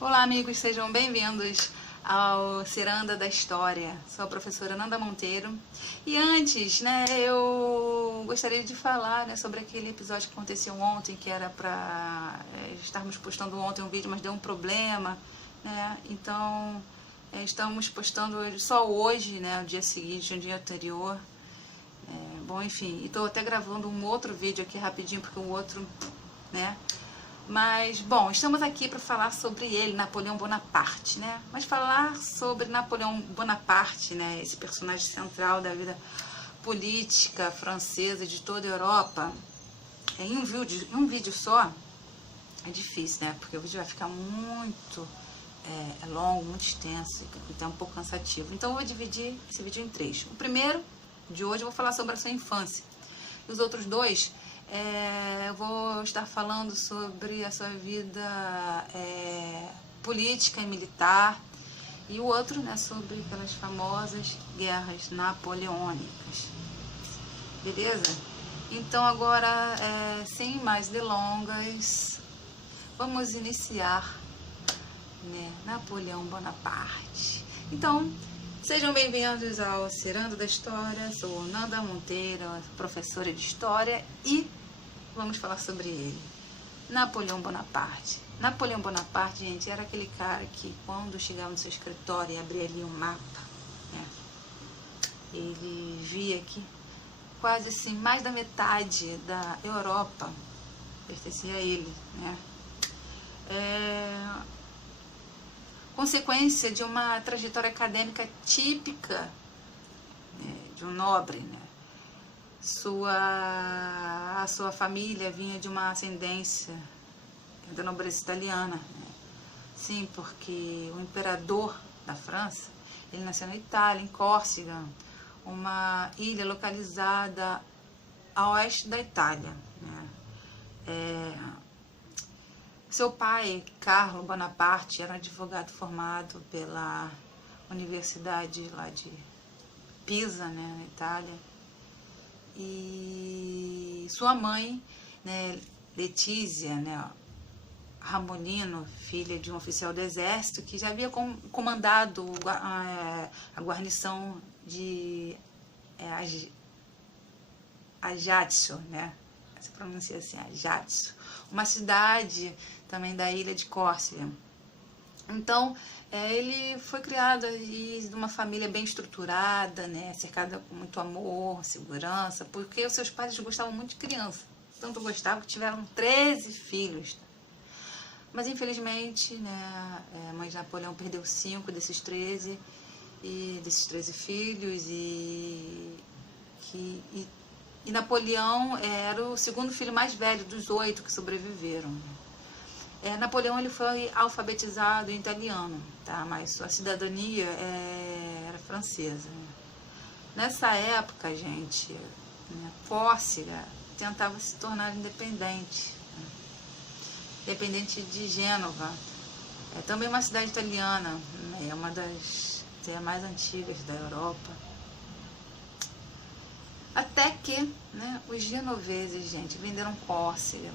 Olá, amigos, sejam bem-vindos ao Ciranda da História. Sou a professora Nanda Monteiro. E antes, eu gostaria de falar, sobre aquele episódio que aconteceu ontem, que era para estarmos postando ontem um vídeo, mas deu um problema, Então, estamos postando ele só hoje, o dia seguinte, o dia anterior. Bom, enfim, estou até gravando um outro vídeo aqui rapidinho, porque o outro, Mas, bom, estamos aqui para falar sobre ele, Napoleão Bonaparte, Mas falar sobre Napoleão Bonaparte, esse personagem central da vida política francesa de toda a Europa, em um vídeo só, é difícil, Porque o vídeo vai ficar muito longo, muito extenso, então é um pouco cansativo. Então eu vou dividir esse vídeo em três. O primeiro de hoje eu vou falar sobre a sua infância. E os outros dois, eu vou estar falando sobre a sua vida política e militar. E o outro, sobre aquelas famosas guerras napoleônicas. Beleza? Então agora, sem mais delongas, vamos iniciar, Napoleão Bonaparte. Então, sejam bem-vindos ao Ciranda da História. Sou Nanda Monteiro, professora de História, e vamos falar sobre ele. Napoleão Bonaparte. Napoleão Bonaparte, gente, era aquele cara que, quando chegava no seu escritório e abria ali um mapa, ele via que quase assim, mais da metade da Europa pertencia a ele, Consequência de uma trajetória acadêmica típica, de um nobre, A sua família vinha de uma ascendência da nobreza italiana, Sim, porque o imperador da França, ele nasceu na Itália, em Córcega, uma ilha localizada a oeste da Itália, Seu pai, Carlo Bonaparte, era um advogado formado pela Universidade lá de Pisa, na Itália. E sua mãe, Letícia, Ramonino, filha de um oficial do exército, que já havia comandado a guarnição de Ajaccio, se pronuncia assim, Ajaccio, uma cidade também da ilha de Córcega. Então, ele foi criado de uma família bem estruturada, cercada com muito amor, segurança, porque os seus pais gostavam muito de criança. Tanto gostavam que tiveram 13 filhos. Mas, infelizmente, a mãe de Napoleão perdeu 5 desses 13 filhos, e Napoleão era o segundo filho mais velho dos 8 que sobreviveram. Napoleão ele foi alfabetizado em italiano, mas sua cidadania era francesa. Nessa época, gente, Córcega tentava se tornar independente, independente de Gênova. É também uma cidade italiana, é uma das mais antigas da Europa. Até que os genoveses, gente, venderam Córcega.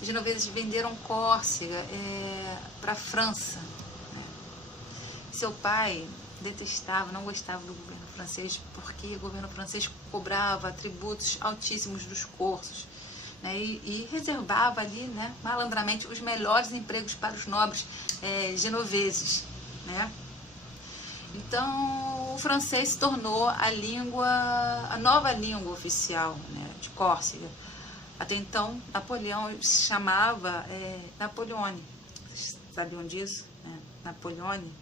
Os genoveses venderam Córcega para a França. Seu pai detestava, não gostava do governo francês, porque o governo francês cobrava tributos altíssimos dos corsos, e reservava ali, malandramente, os melhores empregos para os nobres genoveses. Então, o francês se tornou a nova língua oficial, de Córcega. Até então, Napoleão se chamava Napoleone. Vocês sabiam disso? Napoleone.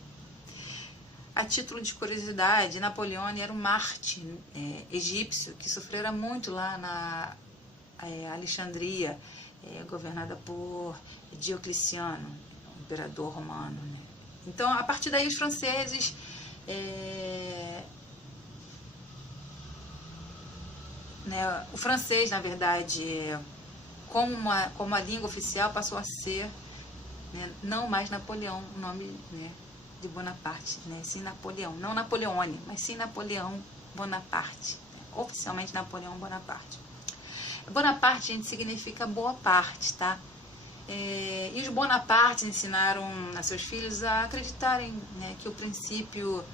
A título de curiosidade, Napoleone era um Marte egípcio que sofrera muito lá na Alexandria, governada por Diocleciano, imperador romano. Então, a partir daí, os franceses o francês, na verdade, como a língua oficial, passou a ser não mais Napoleão, o nome de Bonaparte, sim Napoleão, não Napoleone, mas sim Napoleão Bonaparte, oficialmente Napoleão Bonaparte. Bonaparte, gente, significa boa parte, E os Bonaparte ensinaram a seus filhos a acreditarem, né, que o princípio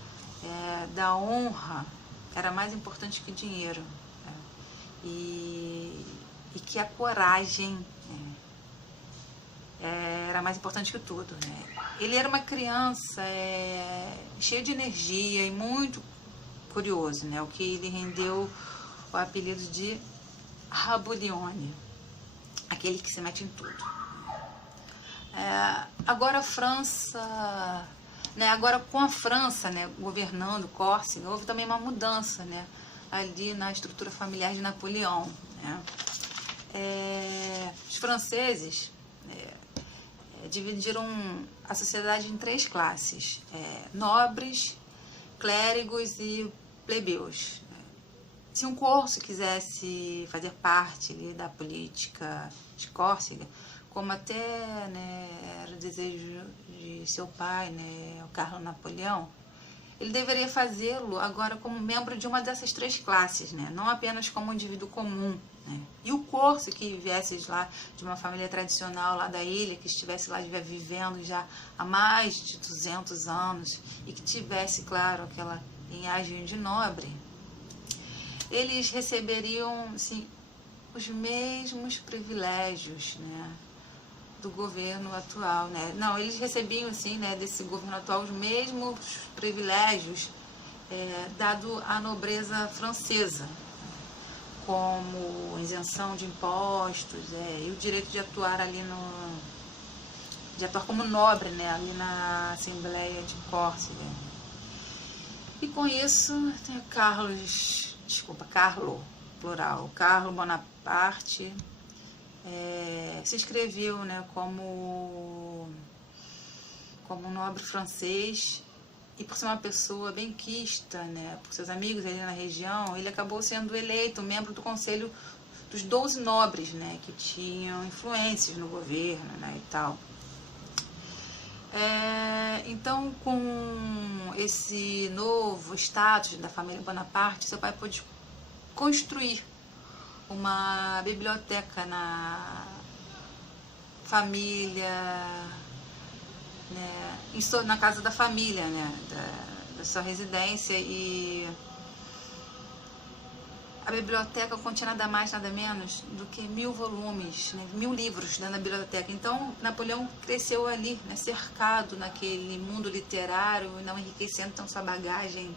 da honra era mais importante que o dinheiro, né, e que a coragem era mais importante que tudo, né. Ele era uma criança cheia de energia e muito curioso, né, o que lhe rendeu o apelido de Rabulione, aquele que se mete em tudo. Agora a França, né, agora com a França, né, governando Córcega, houve também uma mudança, né, ali na estrutura familiar de Napoleão, né. Os franceses dividiram a sociedade em 3 classes, nobres, clérigos e plebeus. Se um corso quisesse fazer parte ali da política de Córcega, como até, né, era o desejo de seu pai, né, o Carlos Napoleão, ele deveria fazê-lo agora como membro de uma dessas 3 classes, né, não apenas como um indivíduo comum, né. E o corso que viesse lá de uma família tradicional lá da ilha, que estivesse lá vivendo já há mais de 200 anos e que tivesse, claro, aquela linhagem de nobre, eles receberiam, assim, os mesmos privilégios, né, do governo atual, né? Não, eles recebiam, assim, né, desse governo atual os mesmos privilégios dado à nobreza francesa, como isenção de impostos, e o direito de atuar ali de atuar como nobre, né, ali na Assembleia de Córcega. E com isso, Carlo, plural, Carlo Bonaparte, se inscreveu, né, como um nobre francês, e por ser uma pessoa benquista, né, por seus amigos ali na região, ele acabou sendo eleito membro do conselho dos 12 nobres, né, que tinham influências no governo, né, e tal. Então, com esse novo status da família Bonaparte, seu pai pôde construir uma biblioteca na família, né, na casa da família, né, da sua residência, e a biblioteca continha nada mais, nada menos do que 1000 volumes, né, 1000 livros dentro da biblioteca. Então, Napoleão cresceu ali, né, cercado naquele mundo literário, e não enriquecendo tão sua bagagem,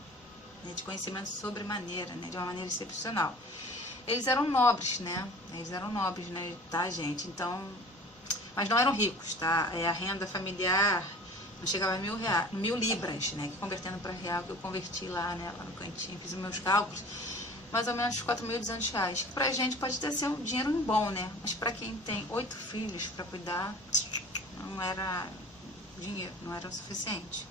né, de conhecimento sobremaneira, né, de uma maneira excepcional. Eles eram nobres, né? Tá, gente? Então, mas não eram ricos, tá? A renda familiar não chegava a 1000 libras, né? Que convertendo para real, que eu converti lá, né? Lá no cantinho, fiz os meus cálculos, mais ou menos 4.200 reais. Que pra gente pode até ser um dinheiro bom, né? Mas para quem tem 8 filhos para cuidar, não era dinheiro, não era o suficiente.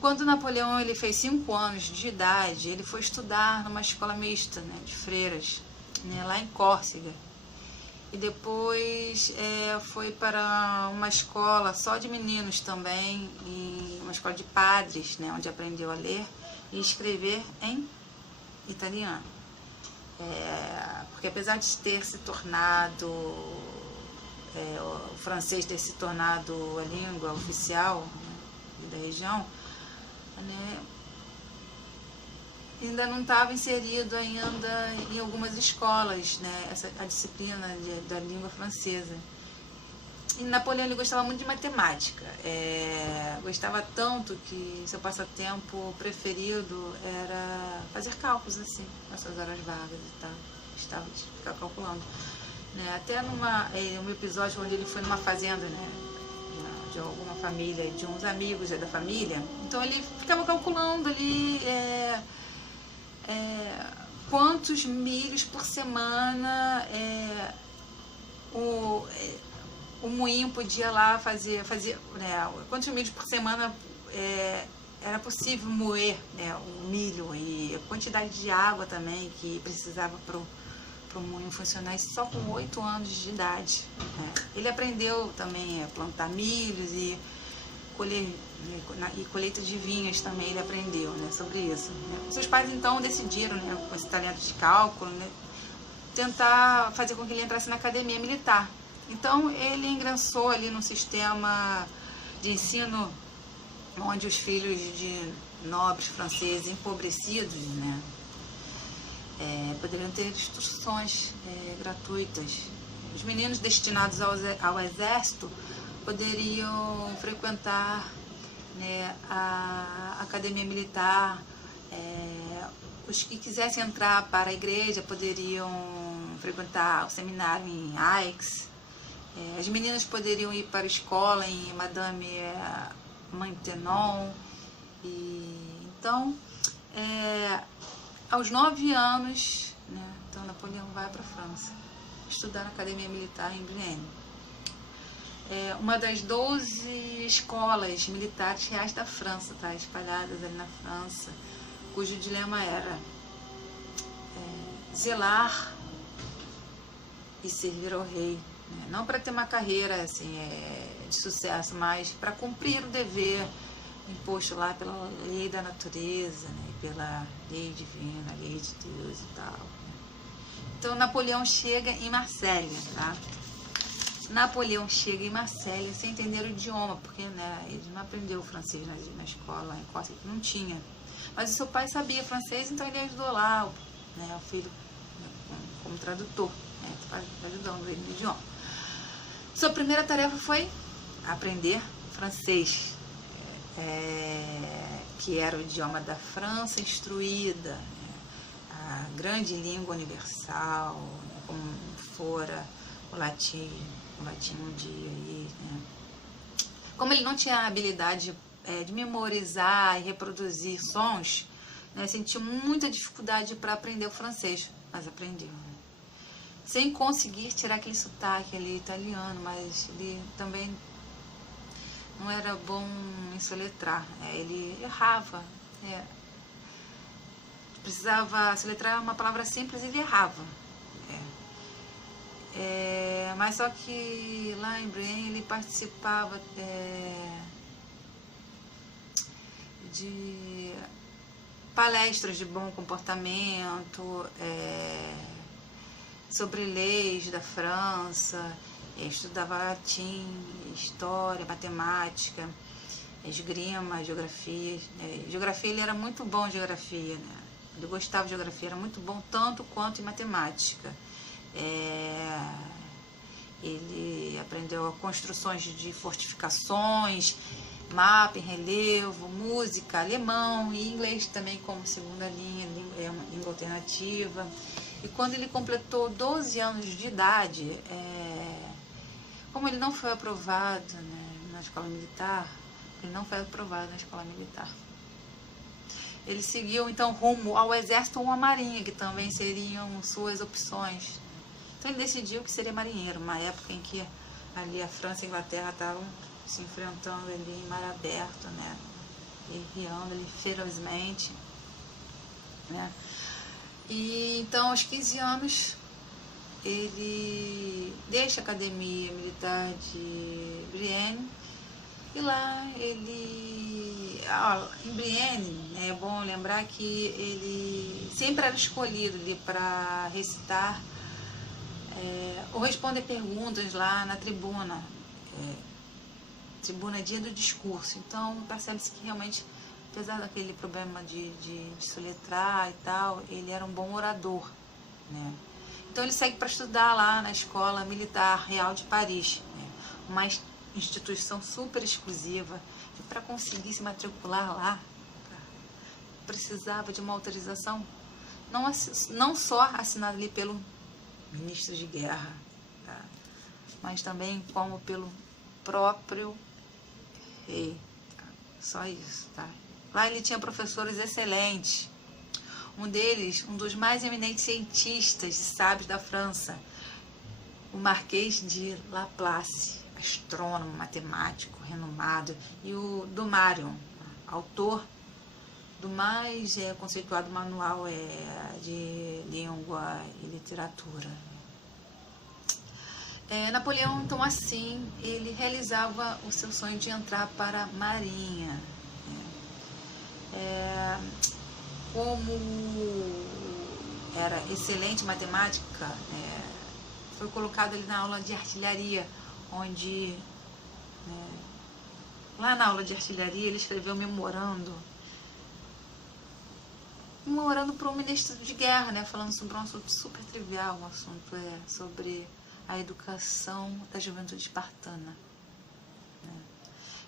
Quando Napoleão ele fez 5 anos de idade, ele foi estudar numa escola mista, né, de freiras, né, lá em Córcega. E depois foi para uma escola só de meninos também, e uma escola de padres, né, onde aprendeu a ler e escrever em italiano. Porque apesar de ter se tornado, o francês ter se tornado a língua oficial, né, da região, né, ainda não estava inserido ainda em algumas escolas, né, a disciplina da língua francesa. E Napoleão ele gostava muito de matemática, gostava tanto que seu passatempo preferido era fazer cálculos assim, nas suas horas vagas e tal, gostava de ficar calculando, né, até um episódio onde ele foi numa fazenda, né, de alguma família, de uns amigos da família, então ele ficava calculando ali quantos milhos por semana o moinho podia lá fazer, né, quantos milhos por semana era possível moer, né, o milho, e a quantidade de água também que precisava para o moinho funcionar, isso só com 8 anos de idade, né. Ele aprendeu também a plantar milhos e colheita de vinhas também, ele aprendeu, né, sobre isso, né. Seus pais então decidiram, né, com esse talento de cálculo, né, tentar fazer com que ele entrasse na academia militar. Então ele ingressou ali no sistema de ensino onde os filhos de nobres franceses empobrecidos, né, poderiam ter instruções gratuitas. Os meninos destinados ao exército poderiam frequentar, né, a academia militar. Os que quisessem entrar para a igreja poderiam frequentar o seminário em Aix. As meninas poderiam ir para a escola em Madame Maintenon. Então, aos 9 anos, né, então Napoleão vai para a França estudar na academia militar em Brienne. Uma das 12 escolas militares reais da França, tá, espalhadas ali na França, cujo dilema era zelar e servir ao rei, né? Não para ter uma carreira assim, de sucesso, mas para cumprir o dever imposto lá pela lei da natureza, né? Pela lei divina, lei de Deus e tal, né? Então Napoleão chega em Marsella, tá? Napoleão chega em Marsella sem entender o idioma, porque, né, ele não aprendeu francês na escola, lá em Córcega, que não tinha. Mas o seu pai sabia francês, então ele ajudou lá, né, o filho, né, como tradutor, né, ajudando ele no idioma. Sua primeira tarefa foi aprender francês, que era o idioma da França instruída, né, a grande língua universal, né, como fora o latim um dia aí, né. Como ele não tinha a habilidade de memorizar e reproduzir sons, né, sentiu muita dificuldade para aprender o francês, mas aprendeu, né? Sem conseguir tirar aquele sotaque ali italiano, mas ele também não era bom em soletrar, né? Ele errava, né? Precisava soletrar uma palavra simples e ele errava, mas só que lá em Brienne ele participava de palestras de bom comportamento, sobre leis da França, estudava latim, história, matemática, esgrima, geografia. Geografia, ele era muito bom em geografia, né? Ele gostava de geografia, era muito bom tanto quanto em matemática. Ele aprendeu construções de fortificações, mapa em relevo, música, alemão e inglês também como segunda língua alternativa. E quando ele completou 12 anos de idade, como ele não foi aprovado, né, na escola militar, ele seguiu então rumo ao exército ou à marinha, que também seriam suas opções. Então ele decidiu que seria marinheiro, uma época em que ali a França e a Inglaterra estavam se enfrentando ali em mar aberto, né, e guerreando ali ferozmente, né. E então aos 15 anos ele deixa a academia militar de Brienne e lá ele, em Brienne, né, é bom lembrar que ele sempre era escolhido ali para recitar ou responder perguntas lá na tribuna, tribuna dia do discurso. Então percebe-se que realmente, apesar daquele problema de soletrar e tal, ele era um bom orador, né? Então ele segue para estudar lá na Escola Militar Real de Paris, né? Uma instituição super exclusiva, e para conseguir se matricular lá, precisava de uma autorização não só assinada ali pelo ministro de guerra, tá, mas também como pelo próprio rei, tá? Só isso, tá? Lá ele tinha professores excelentes, um deles, um dos mais eminentes cientistas e sábios da França, o Marquês de Laplace, astrônomo, matemático, renomado, e o Doumario, autor do mais conceituado manual de língua e literatura. Napoleão, então, assim, ele realizava o seu sonho de entrar para a marinha. Como era excelente matemática, foi colocado ali na aula de artilharia, onde, né, lá na aula de artilharia, ele escreveu memorando para um ministro de guerra, né, falando sobre um assunto super trivial, sobre a educação da juventude espartana, né,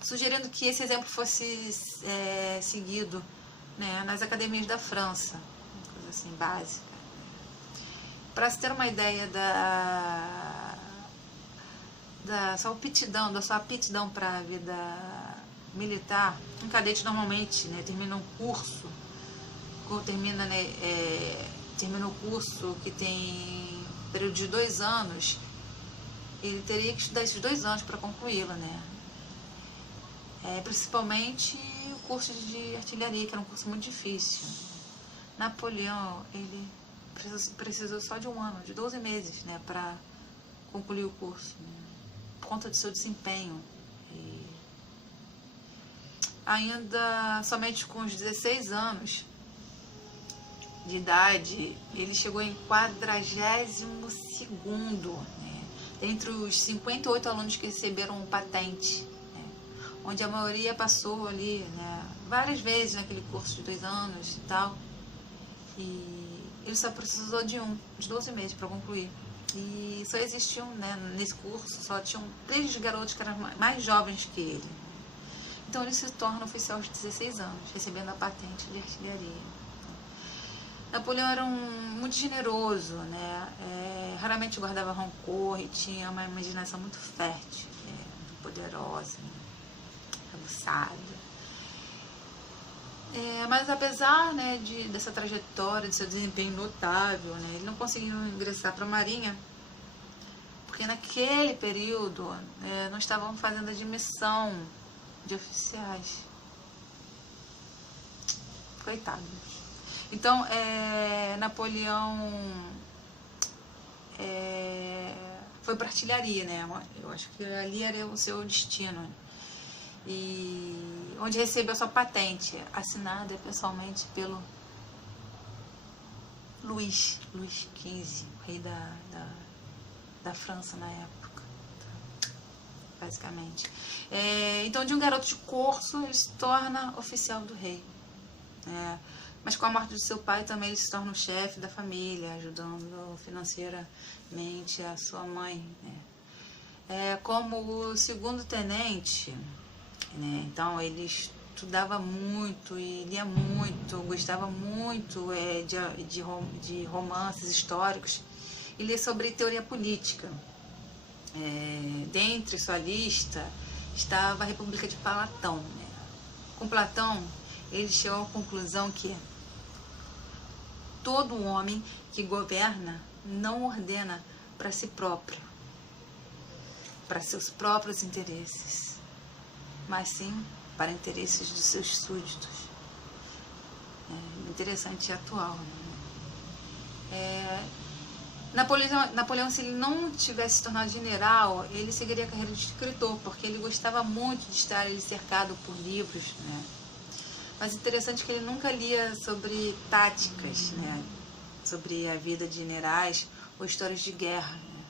sugerindo que esse exemplo fosse seguido, né, nas academias da França, uma coisa assim básica. Para se ter uma ideia da sua aptidão para a vida militar, um cadete normalmente, né, termina um curso, termina o curso que tem período de 2 anos, ele teria que estudar esses 2 anos para concluí-la, né? Principalmente o curso de artilharia, que era um curso muito difícil. Napoleão, ele precisou só de 1 ano, de 12 meses, né, para concluir o curso, né, por conta do seu desempenho. E ainda somente com os 16 anos de idade, ele chegou em 42º, né, entre os 58 alunos que receberam patente, né, onde a maioria passou ali, né, várias vezes naquele curso de 2 anos e tal, e ele só precisou de 12 meses para concluir. E só existiam, né, nesse curso, só tinham 3 garotos que eram mais jovens que ele. Então ele se torna oficial aos 16 anos, recebendo a patente de artilharia. Napoleão era muito generoso, né? Raramente guardava rancor e tinha uma imaginação muito fértil, muito poderosa, né? Aguçada. Mas apesar, né, dessa trajetória, de seu desempenho notável, né, ele não conseguiu ingressar para a Marinha, porque naquele período não estavam fazendo admissão de oficiais. Coitado. Então, Napoleão foi para artilharia, né? Eu acho que ali era o seu destino. E onde recebeu a sua patente, assinada pessoalmente pelo Luís XV, rei da França na época, basicamente. Então, de um garoto de curso, ele se torna oficial do rei. Mas com a morte de seu pai também ele se torna o chefe da família, ajudando financeiramente a sua mãe, né? Como o segundo tenente, né? Então ele estudava muito e lia muito, gostava muito de romances históricos e lia sobre teoria política. Dentre sua lista estava a República de Platão, né? Com Platão, ele chegou à conclusão que todo homem que governa não ordena para si próprio, para seus próprios interesses, mas sim para interesses dos seus súditos. Interessante e atual, né? Napoleão, se ele não tivesse se tornado general, ele seguiria a carreira de escritor, porque ele gostava muito de estar ali cercado por livros, né? Mas interessante que ele nunca lia sobre táticas, né? Sobre a vida de generais ou histórias de guerra, né?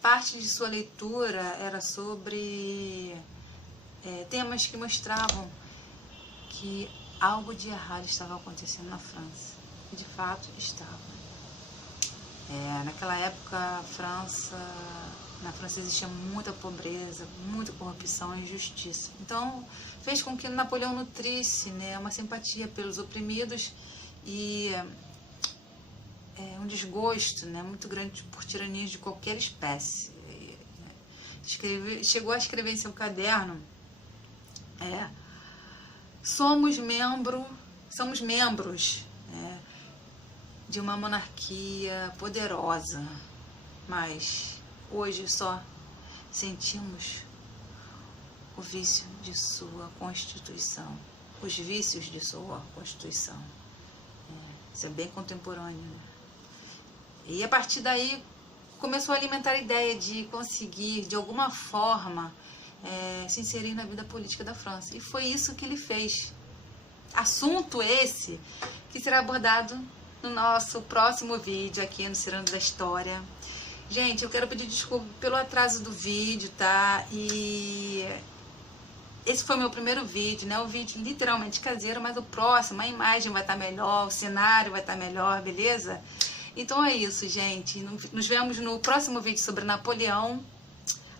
Parte de sua leitura era sobre temas que mostravam que algo de errado estava acontecendo na França. E de fato estava. Naquela época, na França existia muita pobreza, muita corrupção e injustiça. Então, fez com que Napoleão nutrisse, né, uma simpatia pelos oprimidos e um desgosto, né, muito grande por tiranias de qualquer espécie. Chegou a escrever em seu caderno: somos membros, né, de uma monarquia poderosa, mas hoje só sentimos o vício de sua Constituição, os vícios de sua Constituição. Isso é bem contemporâneo, né? E a partir daí começou a alimentar a ideia de conseguir, de alguma forma, se inserir na vida política da França. E foi isso que ele fez. Assunto esse que será abordado no nosso próximo vídeo aqui no Cirando da História. Gente, eu quero pedir desculpa pelo atraso do vídeo, tá? E esse foi o meu primeiro vídeo, né? O vídeo literalmente caseiro, mas o próximo, a imagem vai estar melhor, o cenário vai estar melhor, beleza? Então é isso, gente. Nos vemos no próximo vídeo sobre Napoleão,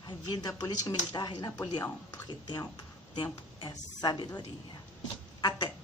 a vida política e militar de Napoleão, porque tempo é sabedoria. Até!